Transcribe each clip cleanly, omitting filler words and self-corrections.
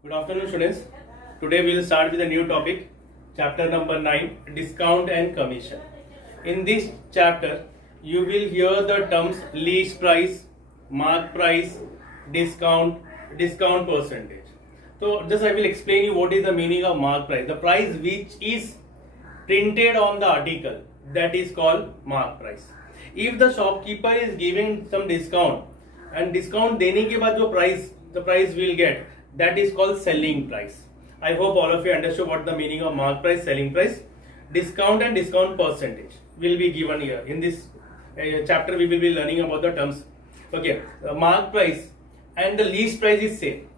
Good afternoon, students. Today we will start with a new topic, chapter number 9, discount and commission. In this chapter, you will hear the terms list price, mark price, discount percentage. So, just I will explain you what is the meaning of mark price. The price which is printed on the article, that is called mark price. If the shopkeeper is giving some discount and discount देने के बाद जो price will get, that is called selling price. I hope all of you understood what the meaning of mark price, selling price. Discount and discount percentage will be given here. In this chapter we will be learning about the terms. Okay, mark price and the list price is same.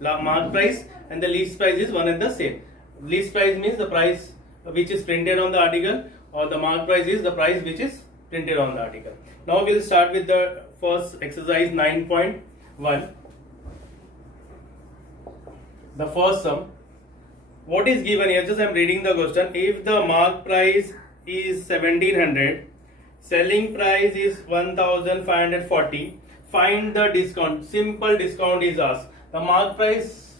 Mark price and the list price is one and the same. List price means the price which is printed on the article, or the mark price is the price which is printed on the article. Now we will start with the first exercise 9.1. The first sum. What is given here? Just I am reading the question. If the mark price is 1700, selling price is 1540, find the discount. Simple discount is asked. The mark price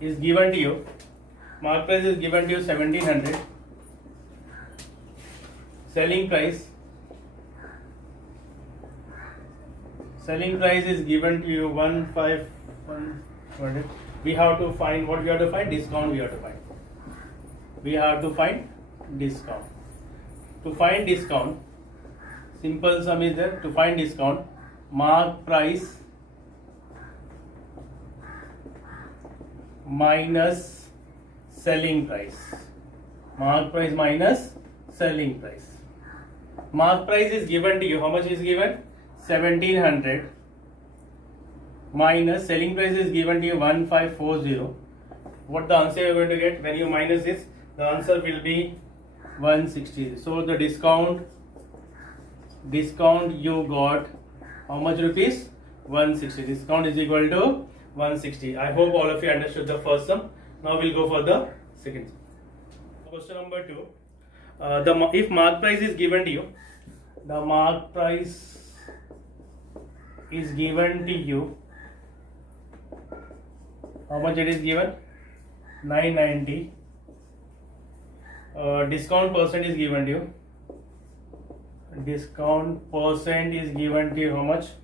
is given to you. Mark price is given to you 1700. Selling price is given to you 1540. We have to find what we have to find? Discount we have to find. We have to find discount. To find discount, simple sum is there. To find discount, mark price minus selling price. Mark price minus selling price. Mark price is given to you. How much is given? 1700 minus selling price is given to you 1540. What the answer you are going to get when you minus this? The answer will be 160. So the discount you got how much rupees? 160. Discount is equal to 160. I hope all of you understood the first sum. Now we'll go for the second sum. Question number 2. If mark price is given to you, the mark price is given to you. How much it is given? 990. Discount percent is given to you. Discount percent is given to you how much?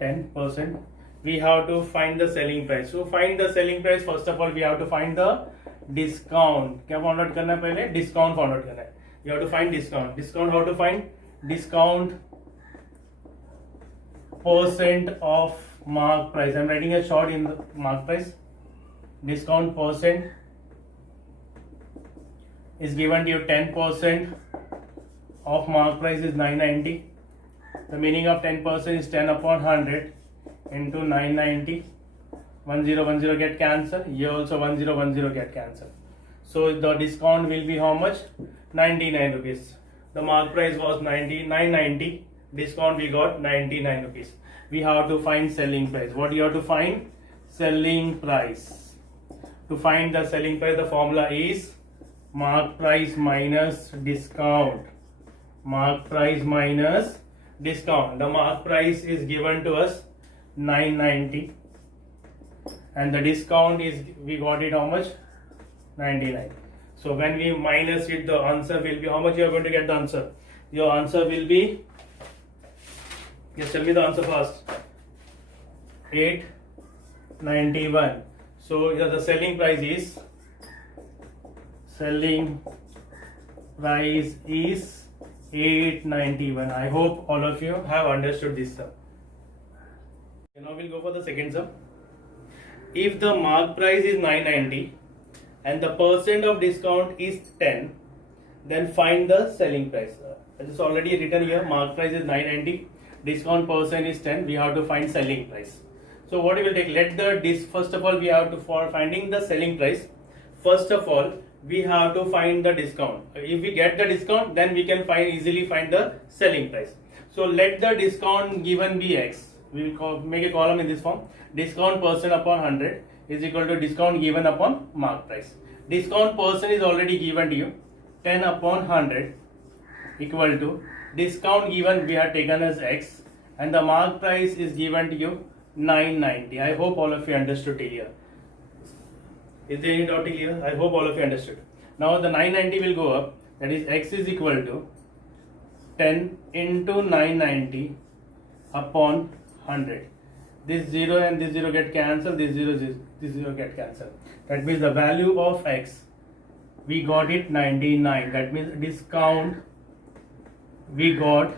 10%. We have to find the selling price. So find the selling price. First of all, we have to find the discount. क्या find out करना है पहले? Discount find out करना है. You have to find discount. Discount how to find? Discount percent of mark price. I am writing a short in the mark price. Discount percent is given to you 10% of mark price is 990. The meaning of 10% is 10 upon 100 into 990. 1010 get cancelled. Here also 1010 get cancelled. So the discount will be how much? 99 rupees. The mark price was 990. Discount we got 99 rupees. We have to find selling price. What you have to find? Selling price. To find the selling price, the formula is mark price minus discount. Mark price minus discount. The mark price is given to us 990 and the discount is, we got it how much? 99. So when we minus it, the answer will be how much you are going to get the answer? Your answer will be, yes, tell me the answer first. 891. So the selling price is 891. I hope all of you have understood this sum. Now we'll go for the second sum. If the mark price is 990 and the percent of discount is 10, then find the selling price. It is already written here. Mark price is 990, discount percent is 10. We have to find selling price. So what we will take? First of all, we have to, for finding the selling price, first of all we have to find the discount. If we get the discount, then we can easily find the selling price. So let the discount given be X. We will make a column in this form. Discount percent upon 100 is equal to discount given upon mark price. Discount percent is already given to you. 10 upon 100 equal to discount given we have taken as X. and the mark price is given to you 990. I hope all of you understood till here. Is there any doubt till here? I hope all of you understood. Now the 990 will go up, that is x is equal to 10 into 990 upon 100. This 0 and this 0 get cancelled, this 0 get cancelled. That means the value of x, we got it 99. That means discount we got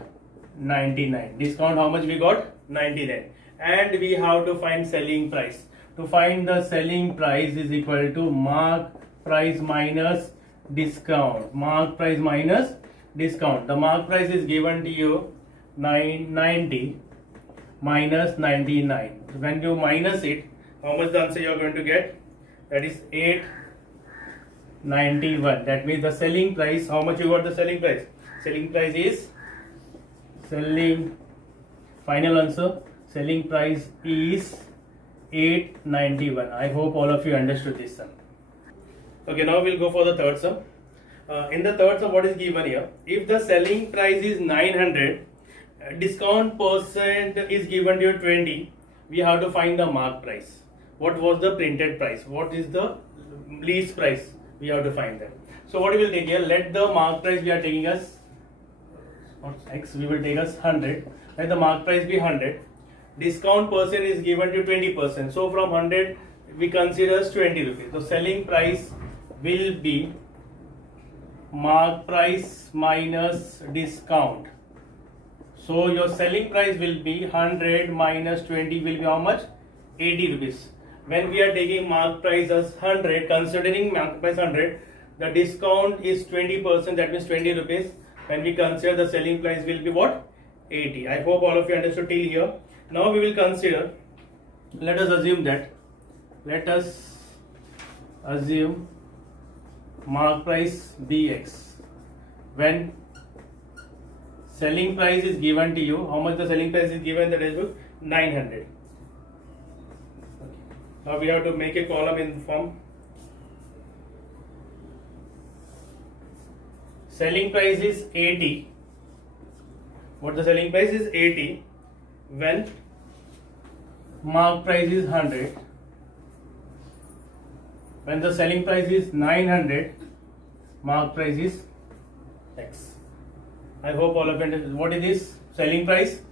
99. Discount how much we got? 99. And we have to find selling price. To find the selling price is equal to mark price minus discount. Mark price minus discount. The mark price is given to you 990 minus 99. So when you minus it, how much the answer you are going to get? That is 891. That means the selling price, how much you got the selling price? Selling price is, final answer, selling price is 891. I hope all of you understood this sum. Okay, now we'll go for the third sum. In the third sum, what is given here? If the selling price is 900, discount percent is given to you 20, we have to find the mark price. What was the printed price? What is the lease price? We have to find that. So what we will take here, let the mark price we are taking as x, we will take as 100. Let the mark price be 100. Discount percent is given to 20%. So from 100 we consider as 20 rupees. So selling price will be mark price minus discount. So your selling price will be 100 minus 20 will be how much? 80 rupees. When we are taking mark price as 100, considering mark price 100, the discount is 20%, that means 20 rupees. When we consider the selling price will be what? 80. I hope all of you understood till here. Now we will consider, let us assume mark price bx. When selling price is given to you, how much the selling price is given in the textbook? 900. Now we have to make a column in form. Selling price is 80. What the selling price is 80 when mark price is 100. When the selling price is 900, mark price is x. I hope all of you understand. What is this? Selling price,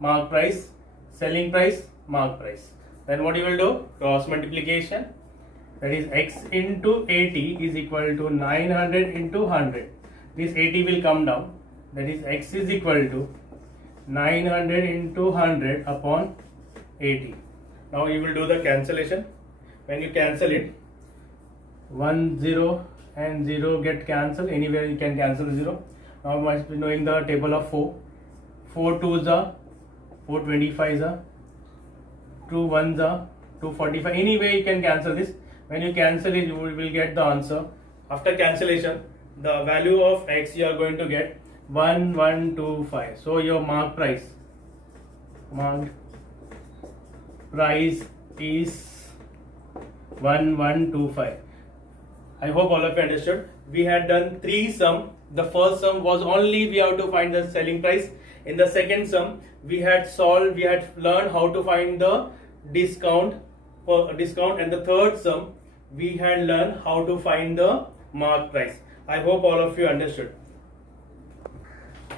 mark price, selling price, mark price. Then what you will do? Cross multiplication. That is x into 80 is equal to 900 into 100. This 80 will come down. That is x is equal to 900 into 100 upon 80. Now you will do the cancellation. When you cancel it, 1 0 and 0 get cancelled. Anywhere you can cancel 0. Now you must be knowing the table of 4. 4 2s are 425s are 2 1s are 245. Anyway you can cancel this. When you cancel it, you will get the answer. After cancellation, the value of x you are going to get 1125. So your mark price is 1125. I hope all of you understood. We had done 3 sum. The first sum was only we have to find the selling price. In the second sum, we had learned how to find the discount, and the third sum we had learned how to find the mark price. I hope all of you understood.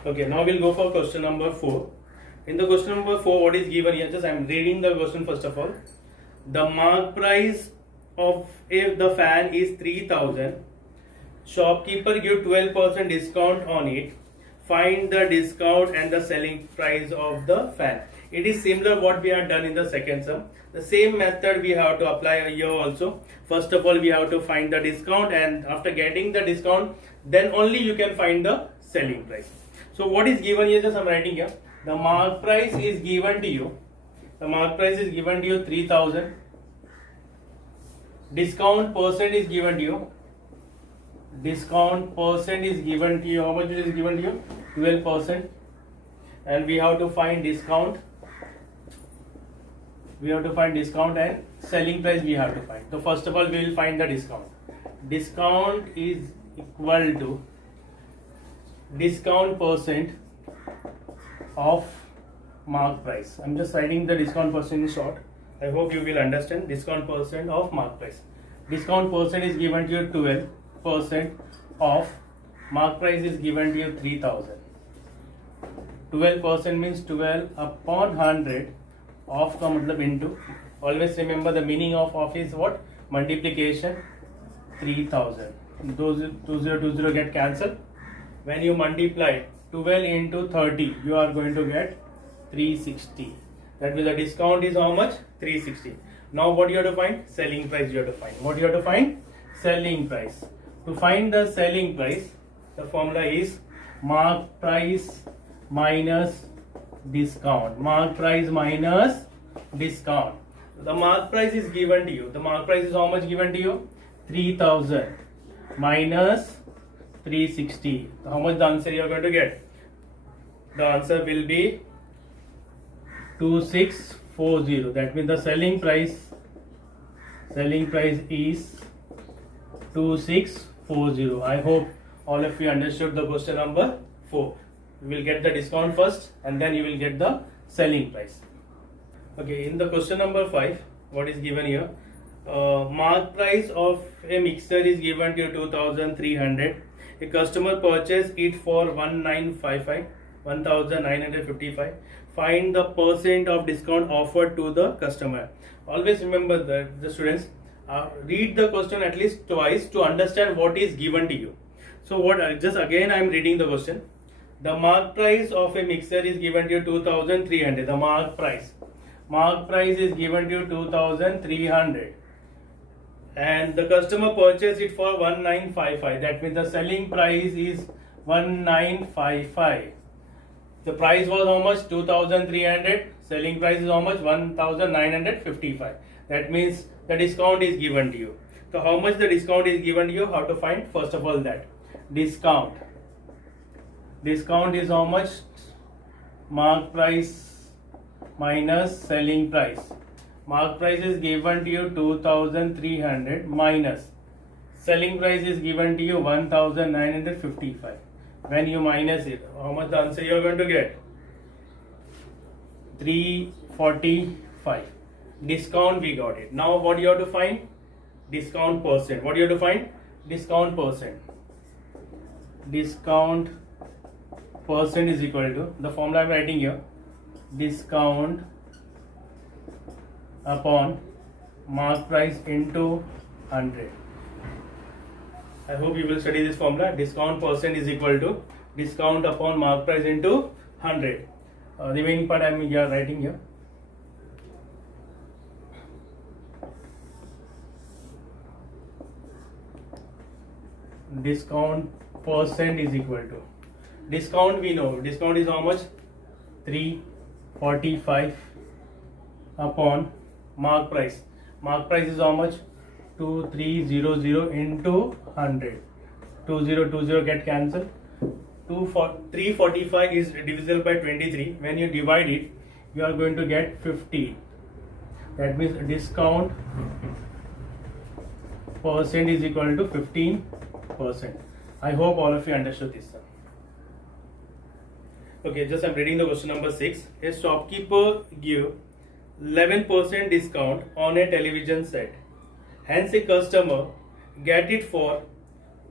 Okay, now we'll go for question number 4. In the question number 4, what is given here? Just I am reading the question first of all. The mark price of if the fan is 3000, shopkeeper give 12% discount on it. Find the discount and the selling price of the fan. It is similar what we have done in the second sum. The same method we have to apply here also. First of all, we have to find the discount, and after getting the discount, then only you can find the selling price. So what is given here? Just I am writing here. The mark price is given to you. The mark price is given to you 3000. Discount percent is given to you. Discount percent is given to you. How much it is given to you? 12%. And we have to find discount. We have to find discount and selling price we have to find. So first of all, we will find the discount. Discount is equal to discount percent of mark price. I'm just writing the discount percent in short. I hope you will understand. Discount percent of mark price. Discount percent is given to you 12% of mark price is given to you 3000. 12% means 12 upon 100 of का मतलब into. Always remember the meaning of is what? Multiplication. 3000. Those 2020 get cancelled. When you multiply 12 into 30, you are going to get 360. That means the discount is how much? 360. Now what you have to find? Selling price you have to find. What you have to find? Selling price. To find the selling price, the formula is mark price minus discount. Mark price minus discount. The mark price is given to you. The mark price is how much given to you? 3000 minus 360. So how much the answer you are going to get? The answer will be 2640. That means the selling price is 2640. I hope all of you understood the question number 4. You will get the discount first and then you will get the selling price. Okay, in the question number 5, what is given here? Mark price of a mixer is given to 2300. A customer purchased it for 1955. Find the percent of discount offered to the customer. Always remember that the students read the question at least twice to understand what is given to you. So what? Just again I am reading the question. The mark price of a mixer is given to you 2300. The mark price is given to you 2300. And the customer purchased it for 1955. That means the selling price is 1955. The price was how much? 2300. Selling price is how much? 1955. That means the discount is given to you. So how much the discount is given to you? How to find? First of all that. Discount is how much? Mark price minus selling price. Mark price is given to you 2300 minus selling price is given to you 1955. When you minus it, how much the answer you are going to get? 345. Discount we got it. Now what you have to find? Discount percent. What you have to find? Discount percent. Discount percent is equal to the formula I am writing here. Discount upon mark price into 100. I hope you will study this formula. Discount percent is equal to discount upon mark price into 100. Remaining part I am writing here. Discount percent is equal to discount we know. Discount is how much? 345 upon mark price. Mark price is how much? 2300 into 100. 2020 get cancelled. 345 is divisible by 23. When you divide it, you are going to get 50. That means discount percent is equal to 15%. I hope all of you understood this, sir. Okay, just I'm reading the question number 6. A shopkeeper give 11% discount on a television set. Hence a customer get it for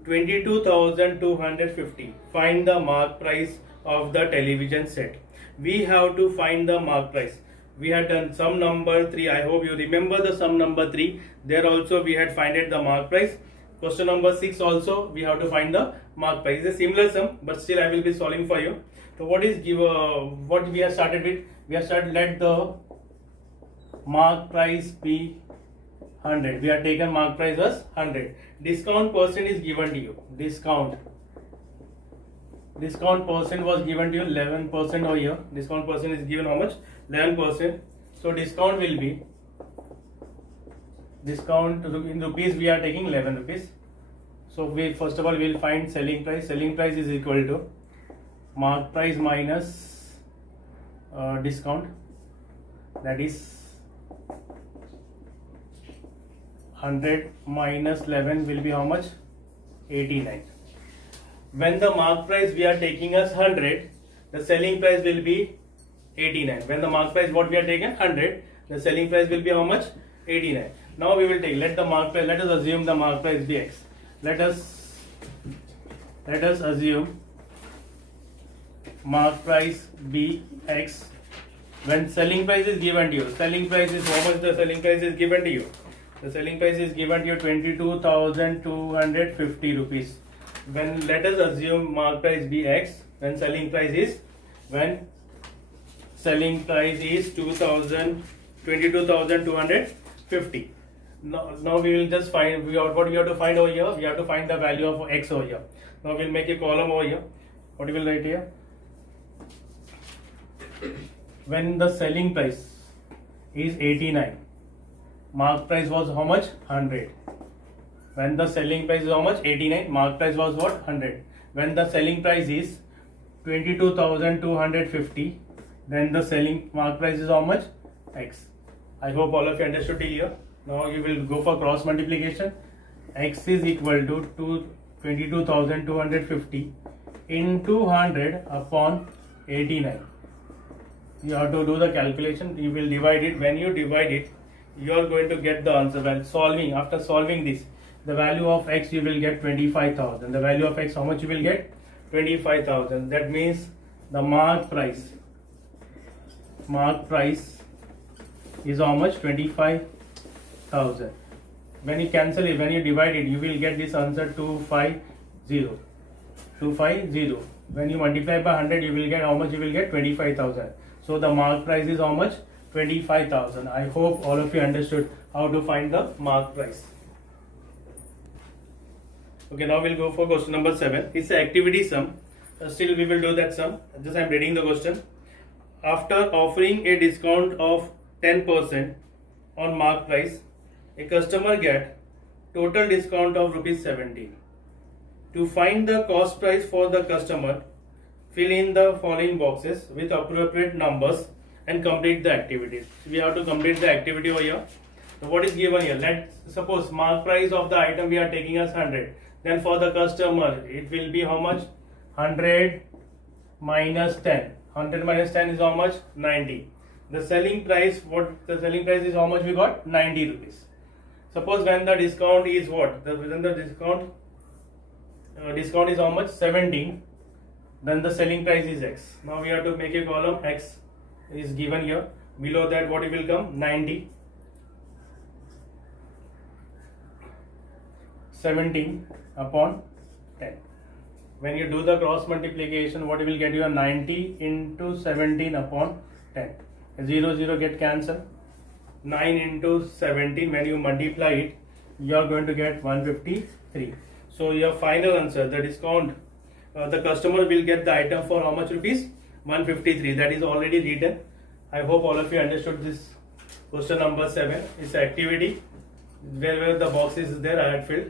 22,250. Find the mark price of the television set. We have to find the mark price. We had done sum number 3. I hope you remember the sum number 3. There also we had find it the mark price. Question number 6 also we have to find the mark price. It's a similar sum, but still I will be solving for you. So what is what we have started with? We have started let the mark price be 100. We have taken mark price as 100. Discount percent is given to you. Discount percent was given to you 11% over here. Discount percent is given how much? 11%. So discount will be in rupees. We are taking 11 rupees. So we first of all we will find selling price. Selling price is equal to mark price minus discount. That is 100 minus 11 will be how much? 89. When the mark price we are taking as 100, the selling price will be 89. When the mark price what we are taken 100, the selling price will be how much? 89. Now we will take, let us assume the mark price be X. Let us assume mark price be X. When selling price is given to you, selling price is how much the selling price is given to you? The selling price is given to you 22,250 rupees. When let us assume mark price be X, when selling price is 22,250. Now we will just find what we have to find over here. We have to find the value of X over here. Now we'll make a column over here. What we will write here? When the selling price is 89, mark price was how much? 100. When the selling price is how much? 89. Mark price was what? 100. When the selling price is 22,250, then the selling mark price is how much? X. I hope all of you understood here. Now you will go for cross multiplication. X is equal to 22,250 into 100 upon 89. You have to do the calculation. You will divide it. When you divide it, you are going to get the answer. When solving, after solving this, the value of X you will get 25,000. The value of X, how much you will get? 25,000. That means the mark price is how much? 25,000. When you cancel it, when you divide it, you will get this answer 250. When you multiply by 100, you will get how much? You will get 25,000. So the mark price is how much? 25,000. I hope all of you understood how to find the mark price. Okay, now we'll go for question number 7. It's an activity sum. Still we will do that sum. Just I'm reading the question. After offering a discount of 10% on mark price, a customer get total discount of rupees 70. To find the cost price for the customer, fill in the following boxes with appropriate numbers and complete the activities. We have to complete the activity over here. So what is given here? Let's suppose mark price of the item we are taking as 100. Then for the customer, it will be how much? 100 minus 10. 100 minus 10 is how much? 90. The selling price, is how much we got? 90 rupees. Suppose when the discount is what? When the discount is how much? 17. Then the selling price is X. Now we have to make a column. X is given here. Below that what it will come? 90. 17 upon 10. When you do the cross multiplication, what you will get? You 90 into 17 upon 10. 0 get cancelled. 9 into 17, when you multiply it, you are going to get 153. So your final answer, the discount, the customer will get the item for how much rupees? 153. That is already written. I hope all of you understood this question number 7. It's activity. Wherever the box is there, I had filled.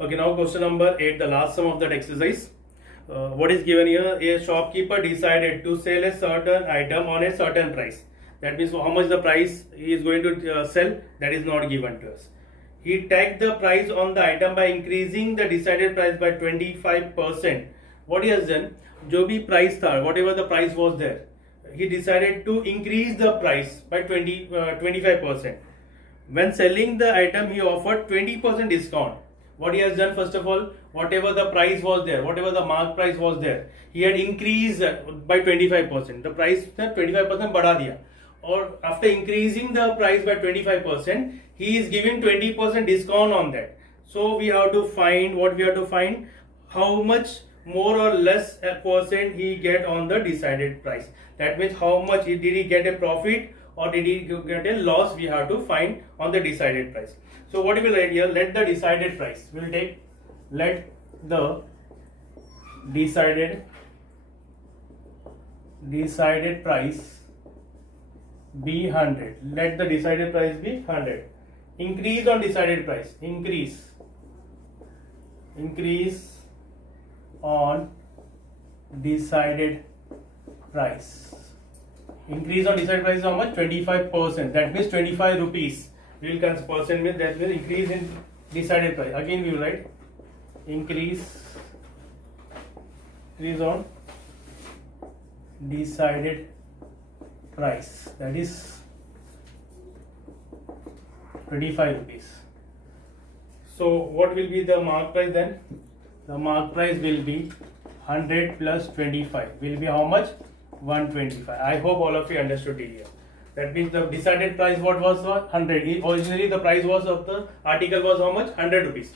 Okay, now question number 8, the last sum of that exercise. What is given here? A shopkeeper decided to sell a certain item on a certain price. That means how much the price he is going to sell, that is not given to us. He tagged the price on the item by increasing the decided price by 25%. What he has done, जो भी price था, whatever the price was there, he decided to increase the price by 25%. When selling the item, he offered 20% discount. What he has done, first of all, whatever the price was there, whatever the mark price was there, he had increased by 25%. The price 25% बढ़ा दिया. Or after increasing the price by 25%, he is giving 20% discount on that. So we have to find, what we have to find, how much more or less a percent he get on the decided price. That means how much did he get a profit or did he get a loss, we have to find on the decided price. So what we will write here, let the decided price, we will take let the decided price be 100. Let the decided price be 100. Increase on decided price. Increase on decided price. Increase on decided price is how much? 25%. That means 25 rupees. We will consider percent means that will increase in decided price. Again we will write increase increase on decided price, that is 25 rupees. So what will be the mark price then? The mark price will be 100 plus 25 will be how much? 125. I hope all of you understood it here. That means the decided price what was 100. Originally the price was of the article was how much? 100 rupees.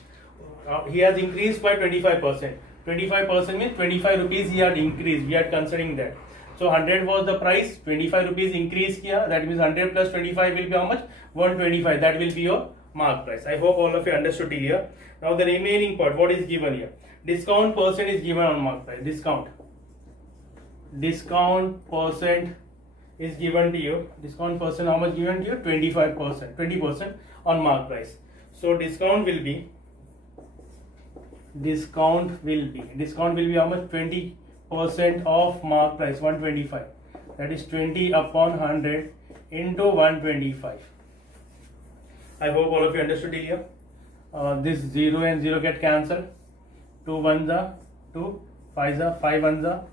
He has increased by 25%. 25% means 25 rupees he had increased. We are considering that. So 100 was the price, 25 rupees increase here. That means 100 plus 25 will be how much? 125. That will be your mark price. I hope all of you understood it here. Now the remaining part, what is given here? Discount percent is given on mark price. Discount percent is given to you. How much given to you? 25%. 20% on mark price. So discount will be how much? 20% of mark price 125. That is 20 upon 100 into 125. I hope all of you understood it here. This 0 and 0 get cancelled. 2 1s are 2, 5s are 5 1s are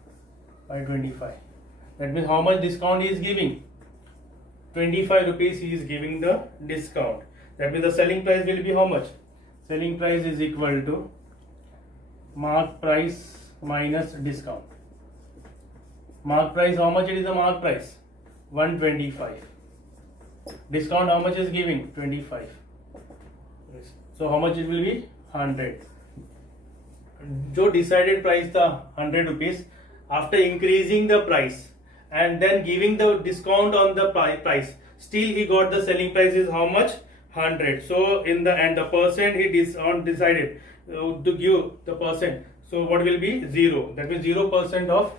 525. That means how much discount he is giving? 25 rupees he is giving the discount. That means the selling price will be how much? Selling price is equal to mark price minus discount. Mark price, how much it is the mark price? 125. Discount how much is giving? 25. So how much it will be? 100. जो decided price था 100 rupees, after increasing the price and then giving the discount on the price, still he got the selling price is how much? 100. So in the end the percent he decided to give the percent. So what will be? 0. That means 0% of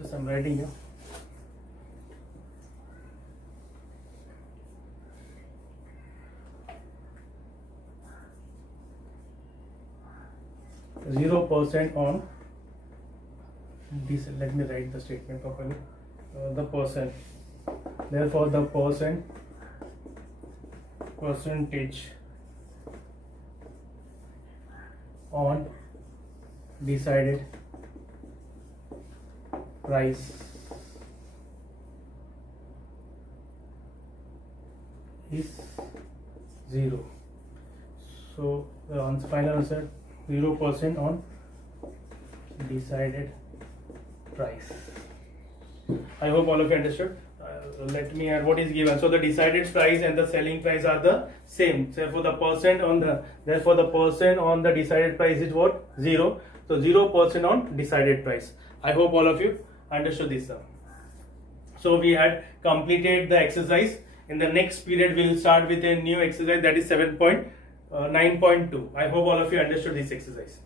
just I'm writing here. %0 on this. Let me write the statement properly. The percent. Therefore, the percentage on decided price is 0. So the final answer 0% on decided price. I hope all of you understood. Let me add what is given. So the decided price and the selling price are the same. Therefore the percent on the decided price is what? 0. So 0% on decided price. I hope all of you understood this. So we had completed the exercise. In the next period we will start with a new exercise, that is 7.9.2. I hope all of you understood this exercise.